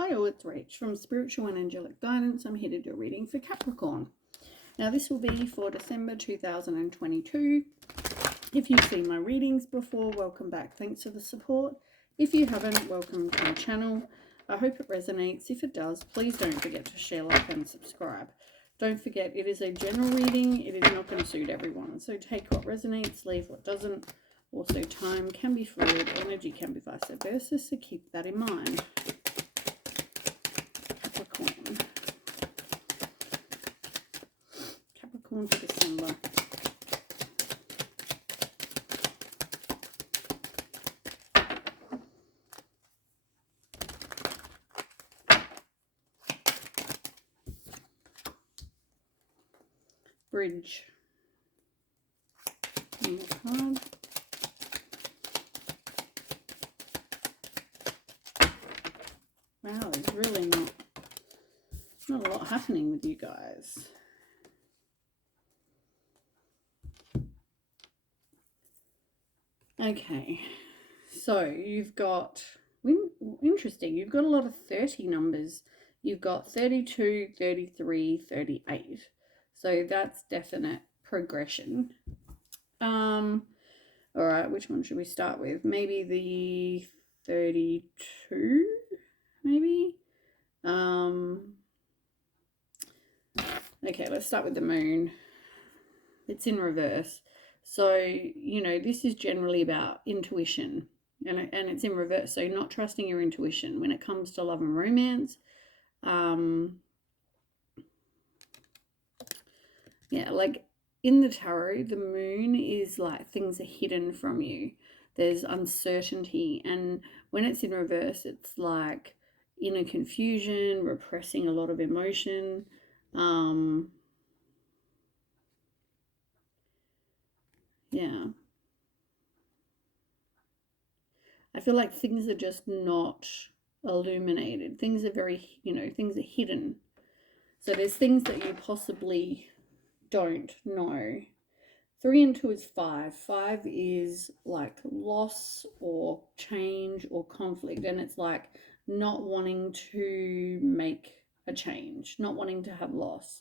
Hi all, it's Rach from Spiritual and Angelic Guidance. I'm here to do a reading for Capricorn. Now this will be for December 2022. If you've seen my readings before, welcome back. Thanks for the support. If you haven't, welcome to my channel. I hope it resonates. If it does, please don't forget to share, like and subscribe. Don't forget, it is a general reading. It is not going to suit everyone. So take what resonates, leave what doesn't. Also, time can be fluid, energy can be vice versa, so keep that in mind. Capricorn for December. Bridge. Card. Wow, there's really not a lot happening with you guys. Okay, so you've got, interesting, you've got a lot of 30 numbers. You've got 32, 33, 38. So that's definite progression. All right, which one should we start with? Maybe the 32, maybe? Okay, let's start with the moon. It's in reverse. So, you know, this is generally about intuition, and it's in reverse. So not trusting your intuition when it comes to love and romance. Yeah, like in the tarot, the moon is like things are hidden from you. There's uncertainty, and when it's in reverse, it's like inner confusion, repressing a lot of emotion. Yeah. I feel like things are just not illuminated. Things are very, things are hidden. So there's things that you possibly don't know. 3 and 2 is 5. 5 is like loss or change or conflict. And it's like not wanting to make a change, not wanting to have loss.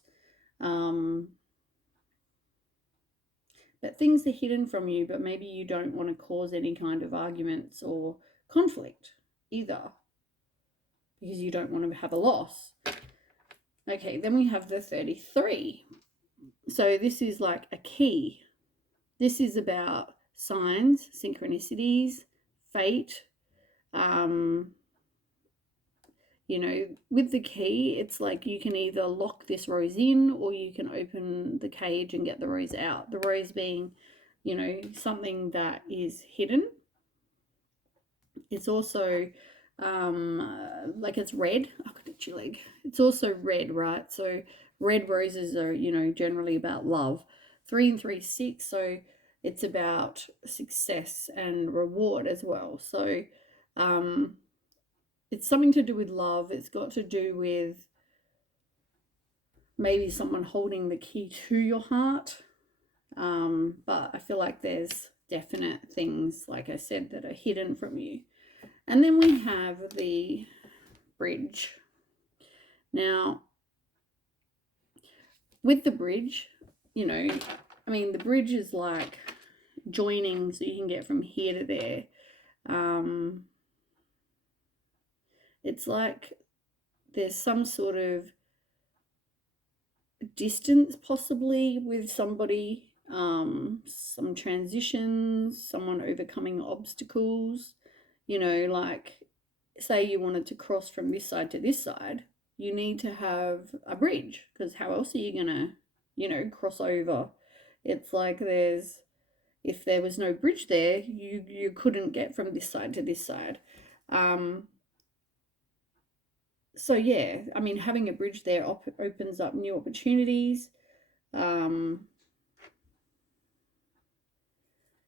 But things are hidden from you, but maybe you don't want to cause any kind of arguments or conflict either, because you don't want to have a loss. Okay, then we have the 33. So this is like a key. This is about signs, synchronicities, fate. With the key, it's like you can either lock this rose in or you can open the cage and get the rose out. The rose being, something that is hidden. It's also like it's red. I could itch your leg. It's also red, right? So red roses are, generally about love. 3 and 3, 6. So it's about success and reward as well. So it's something to do with love. It's got to do with maybe someone holding the key to your heart. But I feel like there's definite things, like I said, that are hidden from you. And then we have the bridge. Now, with the bridge, the bridge is like joining, so you can get from here to there. It's like there's some sort of distance possibly with somebody, some transitions, someone overcoming obstacles. Like say you wanted to cross from this side to this side, you need to have a bridge, because how else are you gonna cross over? It's like if there was no bridge there, you couldn't get from this side to this side. So yeah, having a bridge there opens up new opportunities.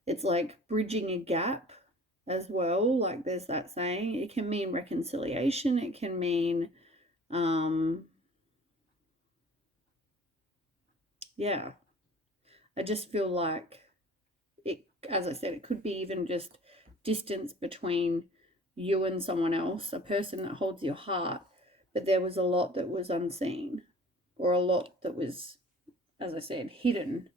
It's like bridging a gap as well. Like there's that saying. It can mean reconciliation. It can mean, yeah. I just feel like it, as I said, it could be even just distance between you and someone else, a person that holds your heart, but there was a lot that was unseen, or a lot that was, as I said, hidden.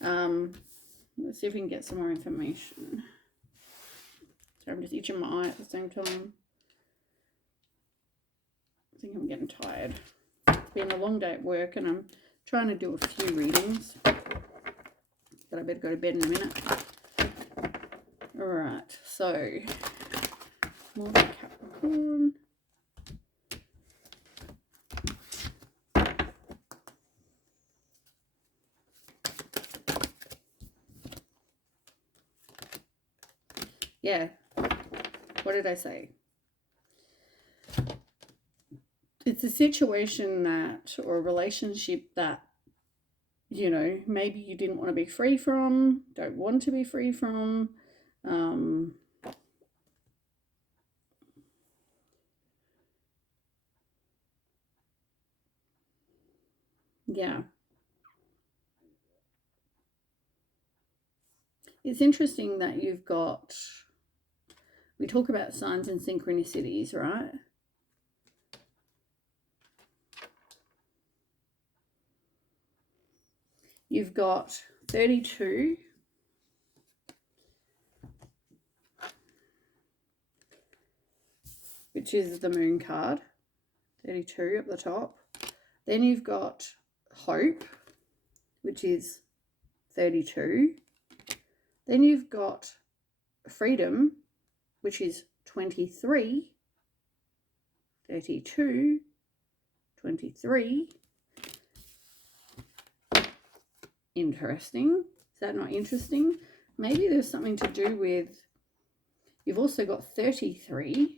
Let's see if we can get some more information. So I'm just itching my eye at the same time. I think I'm getting tired. It's been a long day at work and I'm trying to do a few readings, but I better go to bed in a minute. Alright, so more Capricorn. Yeah, what did I say? It's a situation that, or a relationship that, you know, maybe you didn't want to be free from, don't want to be free from. Yeah. It's interesting that you've got, we talk about signs and synchronicities, right? You've got 32, which is the moon card, 32 at the top. Then you've got hope, which is 32. Then you've got freedom, which is 23, 32, 23. Interesting. Is that not interesting? Maybe there's something to do with, you've also got 33.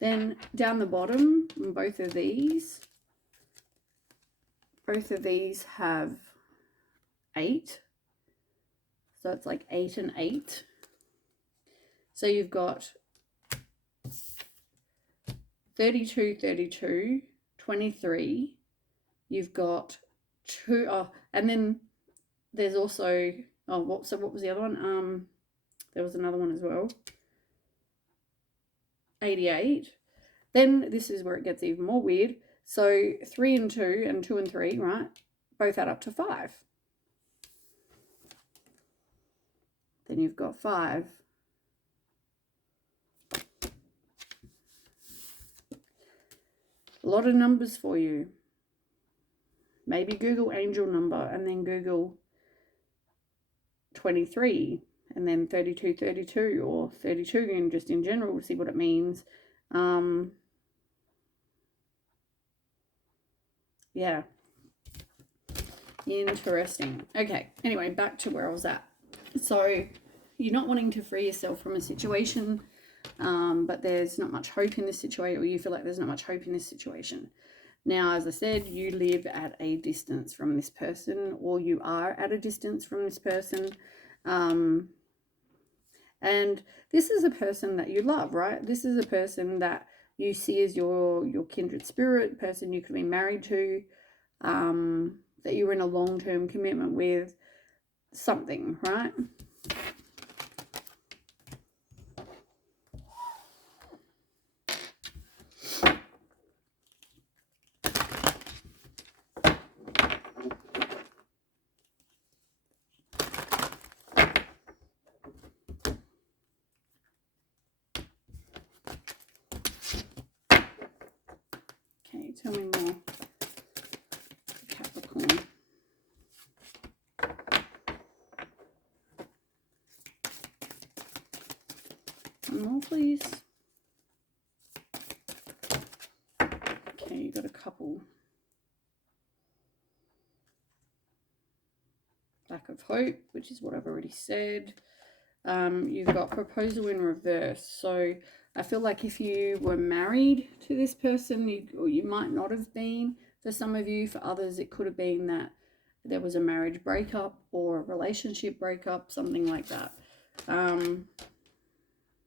Then down the bottom, both of these have 8. So it's like 8 and 8. So you've got 32, 32, 23. You've got 2. Oh, and then there's also, what was the other one? There was another one as well. 88. Then this is where it gets even more weird. So 3 and 2 and 2 and 3, right? Both add up to 5. Then you've got 5. A lot of numbers for you. Maybe Google angel number and then Google 23 and then 32, 32 or 32 and just in general to see what it means. Yeah. Interesting. Okay. Anyway, back to where I was at. So you're not wanting to free yourself from a situation, but there's not much hope in this situation, or you feel like there's not much hope in this situation. Now, as I said, you live at a distance from this person, or you are at a distance from this person. And this is a person that you love, right? This is a person that you see as your kindred spirit, person you could be married to, that you're in a long-term commitment with, something, right? Okay, tell me more. Capricorn. One more, please. Okay, you got a couple. Lack of hope, which is what I've already said. You've got proposal in reverse. So I feel like if you were married to this person, you might not have been. For some of you, for others, it could have been that there was a marriage breakup or a relationship breakup, something like that.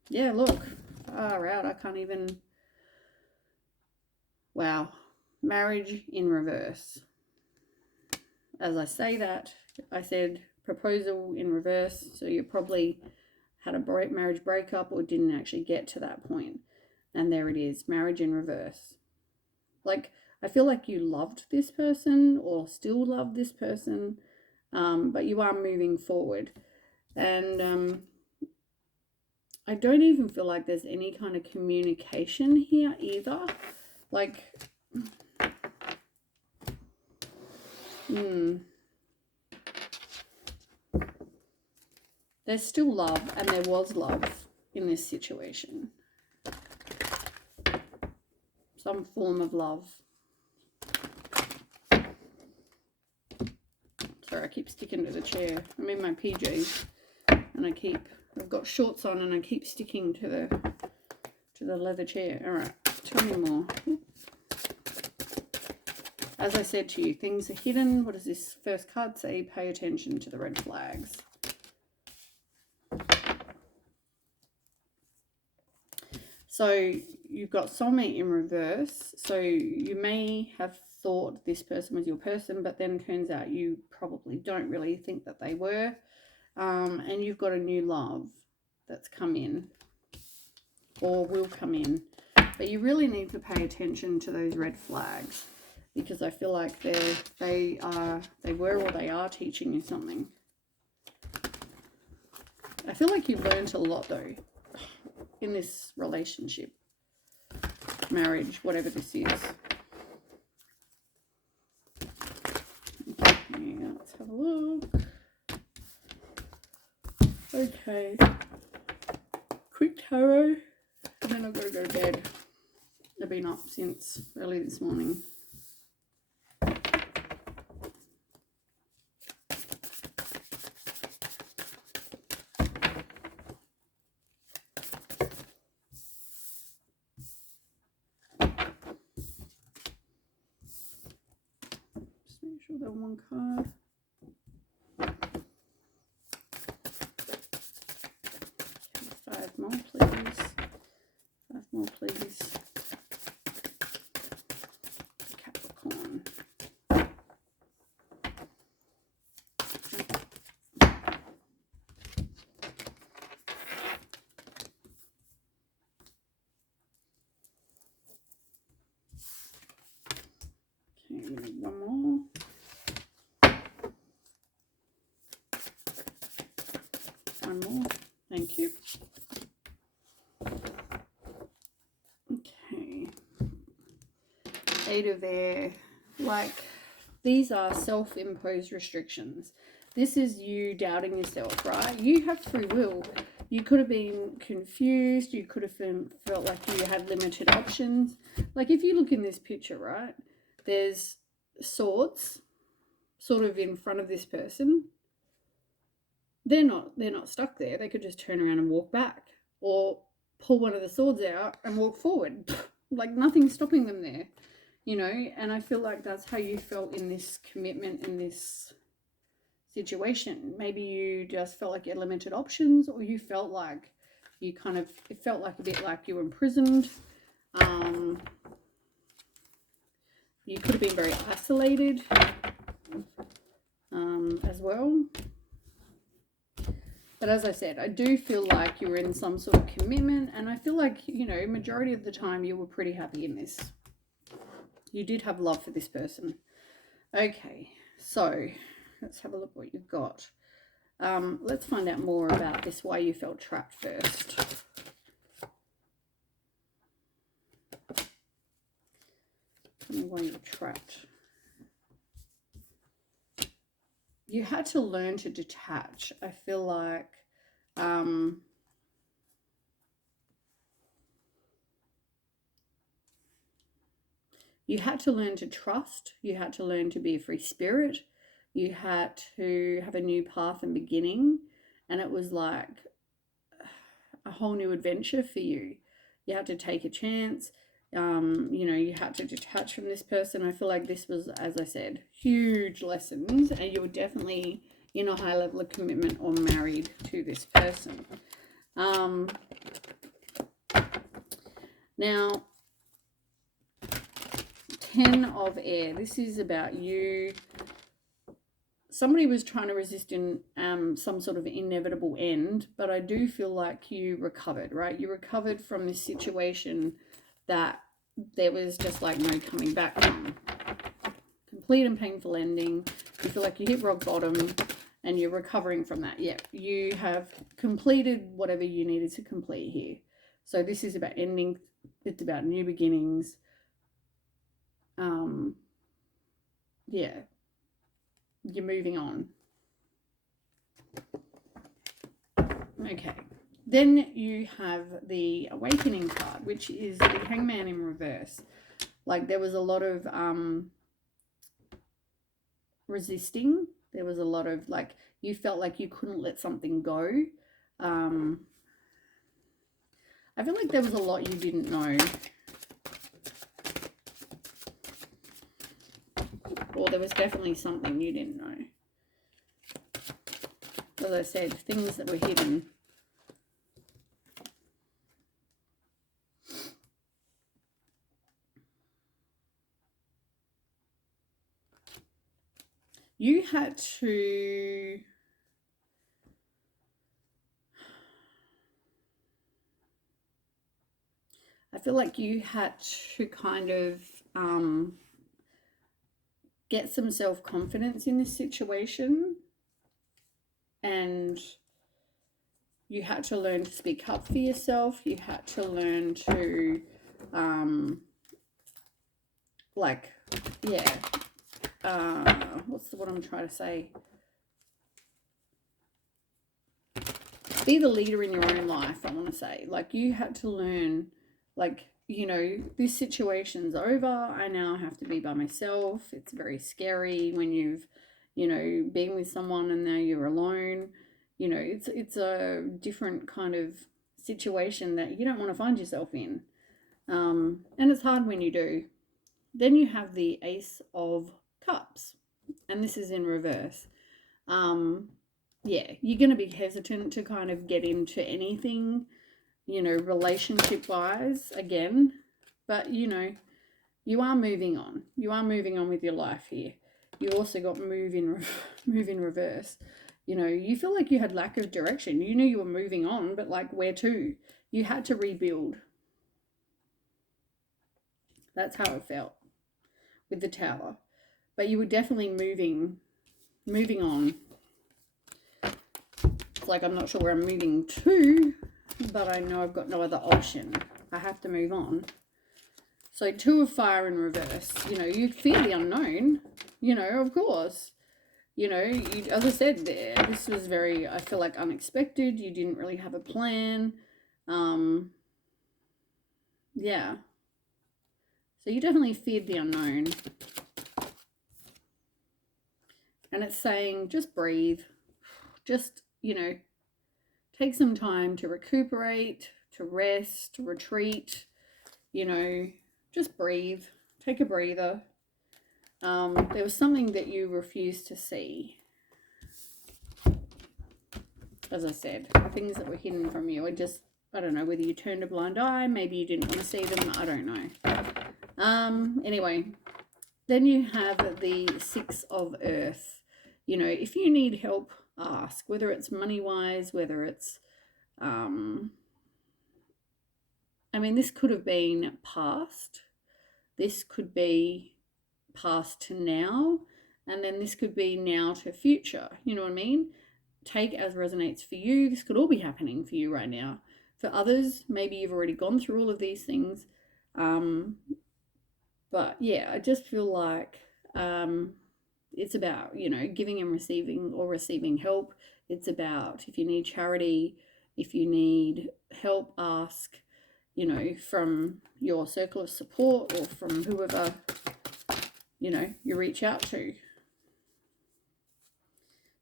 Yeah, look, far out. I can't even. Wow, marriage in reverse. As I say that, I said proposal in reverse. So you probably had a marriage breakup or didn't actually get to that point. And there it is, marriage in reverse. Like, I feel like you loved this person or still love this person, but you are moving forward. And I don't even feel like there's any kind of communication here either. Like, there's still love, and there was love in this situation. Some form of love. Sorry, I keep sticking to the chair. I'm in my PJs, and I've got shorts on, and I keep sticking to the leather chair. All right, tell me more. As I said to you, things are hidden. What does this first card say? Pay attention to the red flags. So you've got soulmate in reverse. So you may have thought this person was your person, but then turns out you probably don't really think that they were. And you've got a new love that's come in or will come in. But you really need to pay attention to those red flags, because I feel like they were or they are teaching you something. I feel like you've learned a lot though in this relationship, marriage, whatever this is. Okay, let's have a look. Okay, quick tarot, and then I've got to go to bed. I've been up since early this morning. Just make sure that one card. Okay, 5 more, please. 5 more, please. Capricorn. Okay, we need one more. One more. Thank you. Okay. 8 of there. Like, these are self-imposed restrictions. This is you doubting yourself, right? You have free will. You could have been confused. You could have felt like you had limited options. Like, if you look in this picture, right, there's swords sort of in front of this person. They're not stuck there. They could just turn around and walk back, or pull one of the swords out and walk forward. Like, nothing's stopping them there, you know. And I feel like that's how you felt in this commitment, in this situation. Maybe you just felt like you had limited options, or you felt like you it felt like a bit like you were imprisoned. You could have been very isolated as well. But as I said, I do feel like you were in some sort of commitment, and I feel like, you know, majority of the time you were pretty happy in this. You did have love for this person. Okay, so let's have a look what you've got. Let's find out more about this, why you felt trapped first. Tell me why you're trapped. You had to learn to detach. I feel like you had to learn to trust. You had to learn to be a free spirit. You had to have a new path and beginning. And it was like a whole new adventure for you. You had to take a chance. You know, you had to detach from this person. I feel like this was, as I said, huge lessons, and you were definitely in a high level of commitment or married to this person. Now, 10 of air. This is about you somebody was trying to resist in some sort of inevitable end, but I do feel like you recovered, right? You recovered from this situation that there was just like no coming back from. Complete and painful ending. You feel like you hit rock bottom and you're recovering from that. Yeah, you have completed whatever you needed to complete here. So this is about ending. It's about new beginnings. Yeah, you're moving on. Okay, then you have the Awakening card, which is the Hangman in reverse. Like there was a lot of resisting. There was a lot of like, you felt like you couldn't let something go. I feel like there was a lot you didn't know. Or there was definitely something you didn't know. As I said, things that were hidden. You had to I feel like you had to kind of get some self-confidence in this situation, and you had to learn to speak up for yourself. You had to learn to what's what I'm trying to say? Be the leader in your own life, I want to say. Like you had to learn, like, you know, this situation's over. I now have to be by myself. It's very scary when you've, you know, been with someone and now you're alone. You know, it's a different kind of situation that you don't want to find yourself in. And it's hard when you do. Then you have the Ace of Cups, and this is in reverse. Yeah, you're going to be hesitant to kind of get into anything, you know, relationship wise again, but you know, you are moving on. You are moving on with your life here. You also got move in reverse. You know, you feel like you had lack of direction. You knew you were moving on, but like where to? You had to rebuild. That's how it felt with the Tower. But you were definitely moving on. It's like I'm not sure where I'm moving to, but I know I've got no other option. I have to move on. So 2 of Fire in reverse. You know, you fear the unknown. You know, of course. You know, as I said, this was very, I feel like, unexpected. You didn't really have a plan. Yeah. So you definitely feared the unknown. And it's saying, just breathe. Just, you know, take some time to recuperate, to rest, to retreat. You know, just breathe. Take a breather. There was something that you refused to see. As I said, things that were hidden from you. I don't know whether you turned a blind eye. Maybe you didn't want to see them. I don't know. Anyway, then you have the 6 of Earth. You know, if you need help, ask. Whether it's money-wise, whether it's... I mean, this could have been past. This could be past to now, and then this could be now to future. You know what I mean? Take as resonates for you. This could all be happening for you right now. For others, maybe you've already gone through all of these things. But yeah, I just feel like it's about, you know, giving and receiving, or receiving help. It's about, if you need charity, if you need help, ask, you know, from your circle of support or from whoever, you know, you reach out to.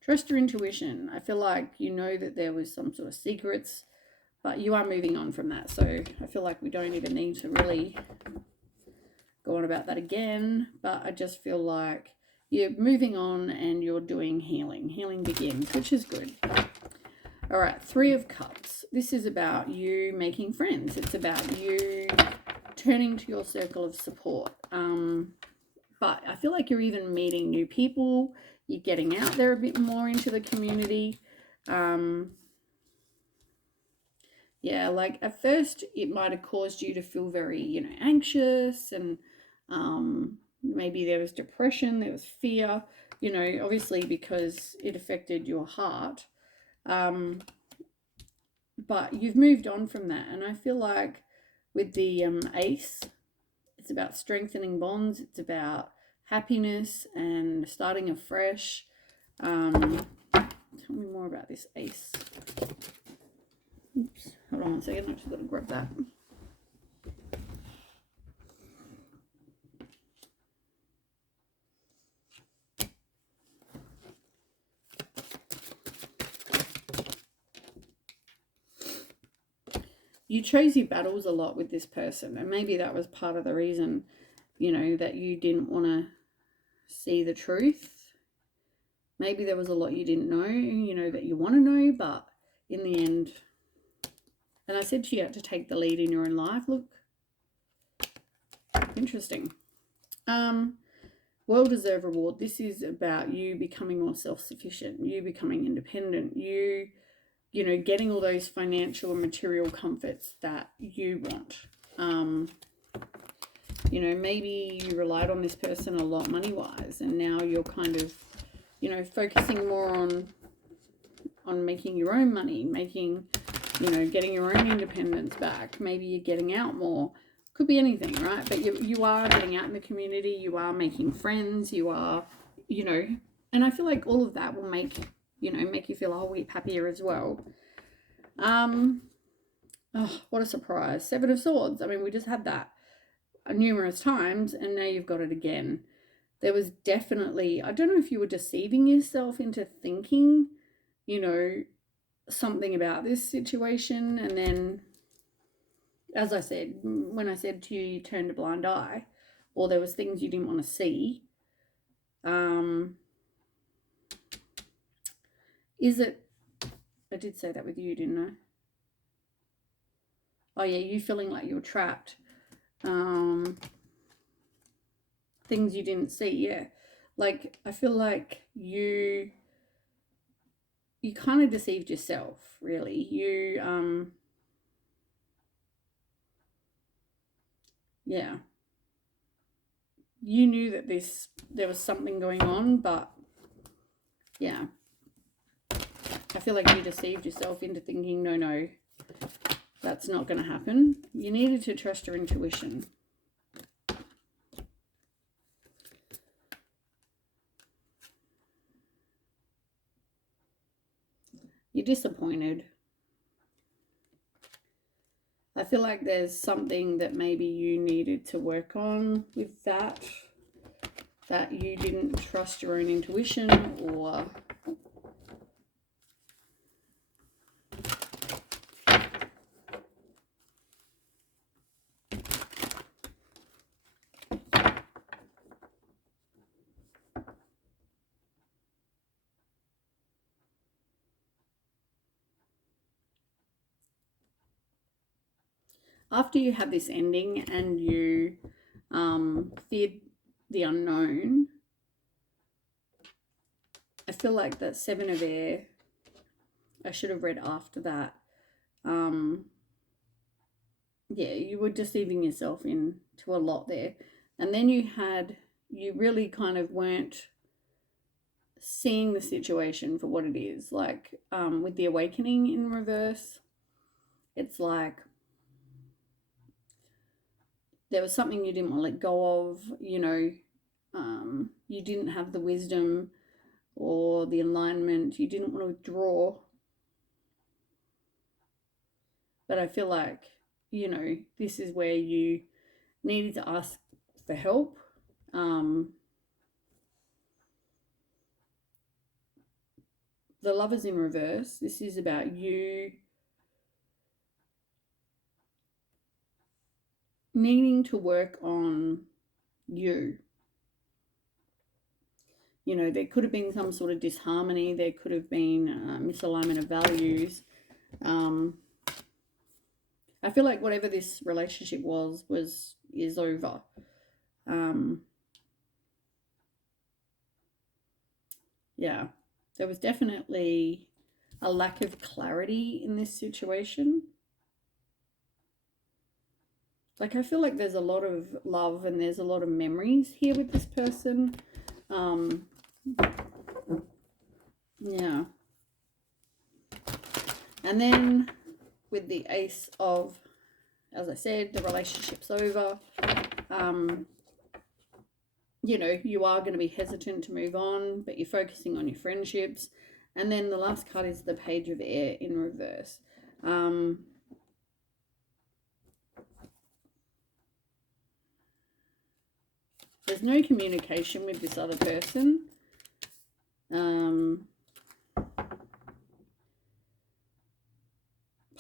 Trust your intuition. I feel like you know that there was some sort of secrets, but you are moving on from that. So I feel like we don't even need to really go on about that again, but I just feel like you're moving on and you're doing healing. Healing begins, which is good. All right, 3 of Cups. This is about you making friends. It's about you turning to your circle of support. But I feel like you're even meeting new people. you're getting out there a bit more into the community. Yeah, like at first it might have caused you to feel very, anxious, and maybe there was depression, there was fear, obviously because it affected your heart. But you've moved on from that, and I feel like with the Ace, it's about strengthening bonds, it's about happiness and starting afresh. Tell me more about this Ace. Oops, hold on one second, I just got to grab that. You chose your battles a lot with this person, and maybe that was part of the reason, that you didn't want to see the truth. Maybe there was a lot you didn't know, that you want to know, but in the end, and I said to you had to take the lead in your own life. Look, interesting. Well-deserved reward. This is about you becoming more self-sufficient, you becoming independent, you getting all those financial and material comforts that you want. Maybe you relied on this person a lot money-wise, and now you're kind of, focusing more on making your own money, getting your own independence back. Maybe you're getting out more. Could be anything, right? But you are getting out in the community, you are making friends, you are, and I feel like all of that will make you feel a whole heap happier as well. Oh, what a surprise. 7 of Swords. I mean, we just had that numerous times, and now you've got it again. There was definitely, I don't know if you were deceiving yourself into thinking, something about this situation, and then, as I said, when I said to you, you turned a blind eye, or there was things you didn't want to see. Is it, I did say that with you, didn't I? Oh yeah, you feeling like you're trapped. Things you didn't see, yeah. Like, I feel like you kind of deceived yourself, really. Yeah. You knew that there was something going on, but yeah. I feel like you deceived yourself into thinking, no, that's not going to happen. You needed to trust your intuition. You're disappointed. I feel like there's something that maybe you needed to work on with that you didn't trust your own intuition, or after you had this ending and you feared the unknown, I feel like that 7 of Air, I should have read after that. Yeah, you were deceiving yourself into a lot there. And then you really kind of weren't seeing the situation for what it is. Like with the Awakening in reverse, it's like there was something you didn't want to let go of, you didn't have the wisdom or the alignment, you didn't want to withdraw. But I feel like, this is where you needed to ask for help. The Lovers in reverse, this is about you needing to work on you. There could have been some sort of disharmony. There could have been misalignment of values. I feel like whatever this relationship is over. yeah, there was definitely a lack of clarity in this situation. Like, I feel like there's a lot of love and there's a lot of memories here with this person. Yeah. And then with the Ace of, as I said, the relationship's over. You know, you are going to be hesitant to move on, but you're focusing on your friendships. And then the last card is the Page of Air in reverse. There's no communication with this other person.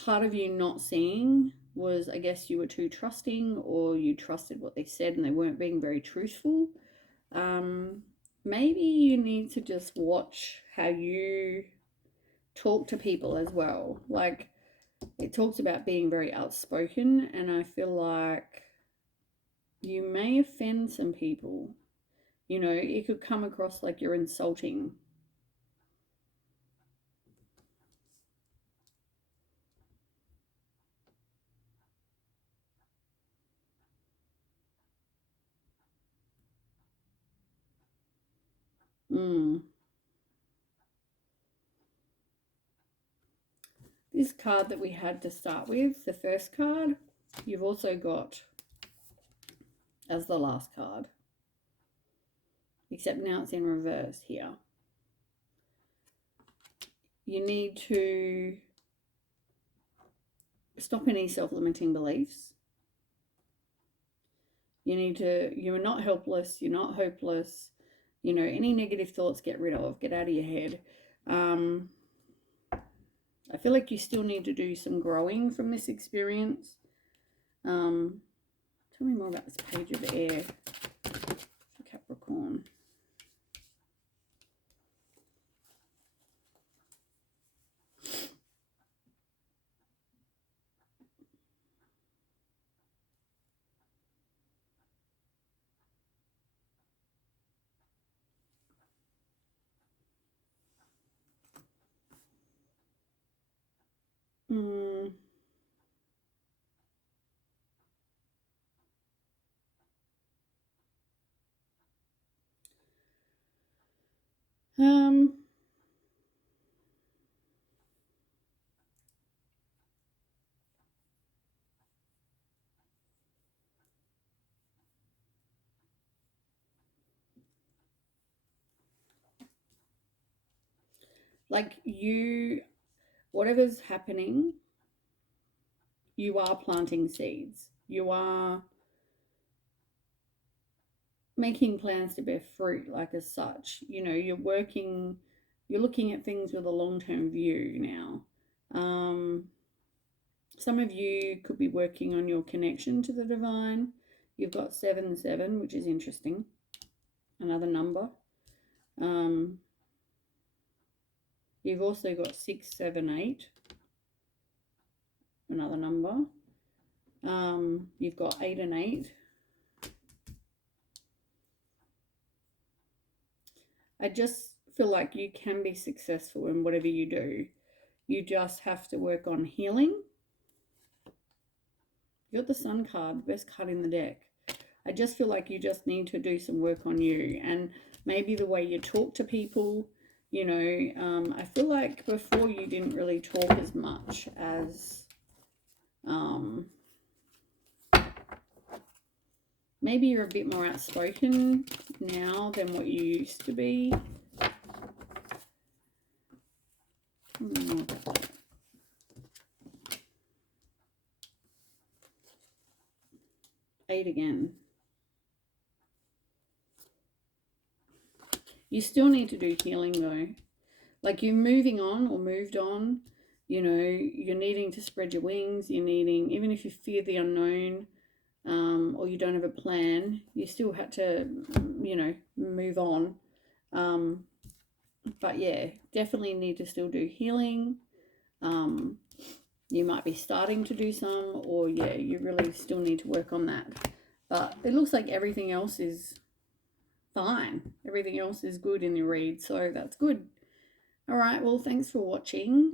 Part of you not seeing was, I guess, you were too trusting, or you trusted what they said and they weren't being very truthful. Maybe you need to just watch how you talk to people as well. Like, it talks about being very outspoken, and I feel like you may offend some people. You know, it could come across like you're insulting. This card that we had to start with, the first card, you've also got as the last card. Except now it's in reverse here. You need to stop any self-limiting beliefs. You're not helpless, you're not hopeless. You know, any negative thoughts, get rid of, get out of your head. I feel like you still need to do some growing from this experience. Tell me more about this Page of Air for Capricorn. Like, whatever's happening, you are planting seeds. You are making plans to bear fruit, like, as such. You know, you're looking at things with a long-term view now. Some of you could be working on your connection to the divine. You've got 7-7, which is interesting. Another number. You've also got 6-7-8. Another number. You've got 8 and 8. I just feel like you can be successful in whatever you do. You just have to work on healing. You got the Sun card, best card in the deck. I just feel like you just need to do some work on you, and maybe the way you talk to people. You know, I feel like before you didn't really talk as much as maybe you're a bit more outspoken now than what you used to be. Eight again. You still need to do healing though. Like, you're moving on or moved on. You know, you're needing to spread your wings. You're needing, even if you fear the unknown, or you don't have a plan, you still had to, you know, move on. But yeah, definitely need to still do healing. You might be starting to do some, or yeah, you really still need to work on that. But it looks like everything else is fine. Everything else is good in your read, so that's good. All right, well, thanks for watching.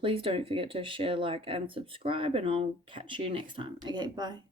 Please don't forget to share, like, and subscribe, and I'll catch you next time. Okay, bye.